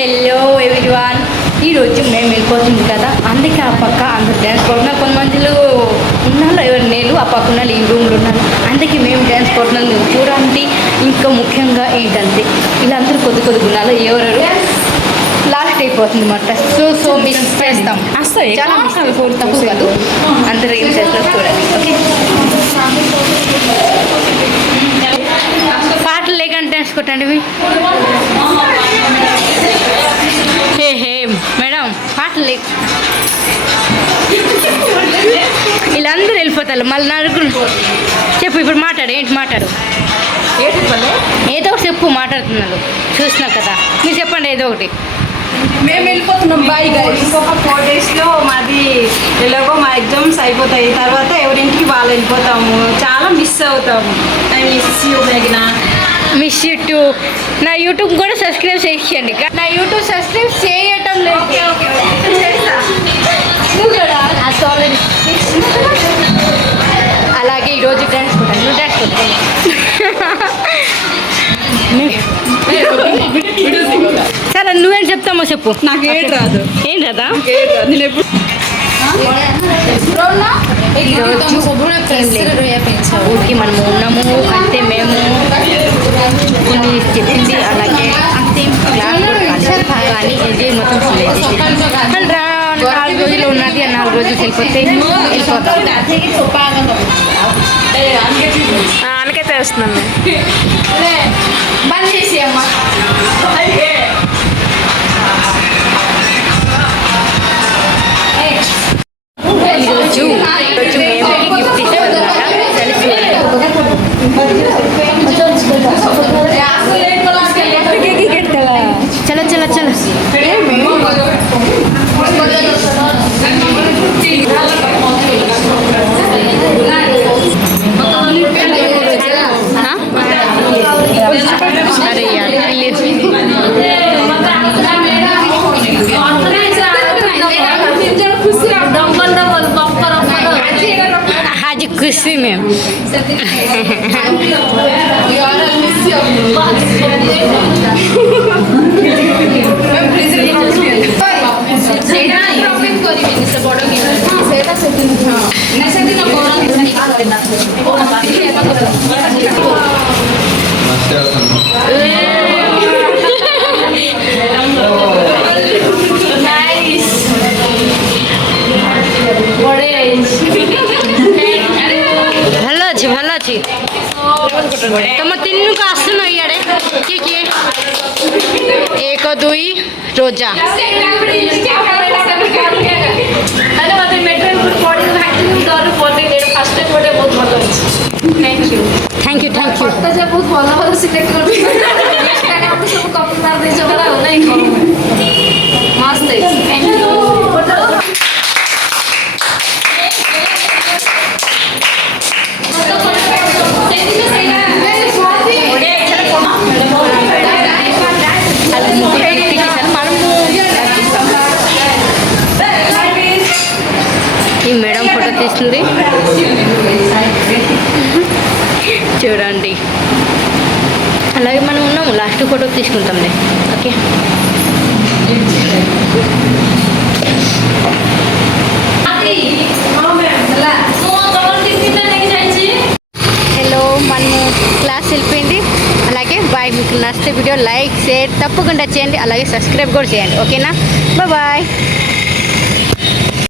Hello everyone, ఈరోజు మేము వెళ్ళిపోతుంది కదా, అందుకే ఆ పక్క అందరు డ్యాన్స్ కొడుతున్నారు. కొంతమందిలో ఉన్నాళ్ళు, ఎవరు నేను ఆ పక్క ఉన్న ఈ రూమ్లో ఉన్నారు. అందుకే మేము డ్యాన్స్ కొడుతున్నాం చూడండి. ఇంకా ముఖ్యంగా ఏంటంటే వీళ్ళందరూ కొద్ది కొద్ది గుణాలు ఎవరెవరు లాస్ట్ అయిపోతుంది అన్నమాట. సో మిస్ చేస్తాం, చాలా తప్పు కాదు, అందరూ ఏం చేస్తారు చూడండి. ఓకే, పాటలు లేకుండా డ్యాన్స్ కొట్టండి. హే మేడం, పాటలు లేక వీళ్ళందరూ వెళ్ళిపోతారు. మళ్ళీ నడుకులు చెప్పు, ఇప్పుడు మాట్లాడు, ఏంటి మాట్లాడు, ఏదో ఒకటి చెప్పు. మాట్లాడుతున్నారు, చూసినా కదా, మీరు చెప్పండి ఏదో ఒకటి. మేము వెళ్ళిపోతున్నాం, బాయ్ గైస్. ఇంకొక 4 daysలో మాది ఎలాగో మా ఎగ్జామ్స్ అయిపోతాయి. తర్వాత ఎవరింటికి వాళ్ళు వెళ్ళిపోతాము. చాలా మిస్ అవుతాము. ఐ మిస్ యూ మేఘనా. Miss you two. నా యూట్యూబ్ కూడా సబ్స్క్రైబ్ చేయండి. నా యూట్యూబ్ సబ్స్క్రైబ్ చేయటం లేదు. అలాగే ఈరోజు డ్యాన్స్ కొట్టాను, నువ్వు డ్యాన్స్ కొట్టాను. సరే, నువ్వేం చెప్తామో చెప్పు. నాకు ఏం రాదు. ఏం రాదా? నేను ఎప్పుడు ఊరికి మనము ఉన్నాము అంతే. మేము కొన్ని చెప్పింది అలాగే అంతే, క్లాస్ కూడా కాదు, కానీ ఎంజాయ్ మొత్తం 4 రోజులు ఉన్నది, 4 రోజులు వెళ్ళిపోతే వెళ్ళిపోతాం. అనకైతే వస్తున్నాను. బంద్ చేసి అమ్మా. ఈరోజు మేము గిఫ్ట్ ఇస్తామన్నమాట. చలో చలో చలో. अरे यार आज खुशी में ଭଲ ଅଛି। ତମ ତିନିକୁ ଆସୁନ ଇଆଡ଼େ। କିଏ କିଏ? 1 2 ରୋଜା। Thank you thank you. बहुत भल भल सिलेक्ट कर सब कपी मार दे मस्त थैंक यू। ఈ మేడం ఫోటో తీస్తుంది చూడండి. అలాగే మనం ఉన్నాము, లాస్ట్ ఫోటో తీసుకుంటాంలే. ఓకే, హలో, మనము క్లాస్ వెళ్ళిపోయింది. అలాగే బాయ్. మీకు నచ్చితే వీడియో లైక్ షేర్ తప్పకుండా చేయండి, అలాగే సబ్స్క్రైబ్ కూడా చేయండి. ఓకేనా? బాయ్.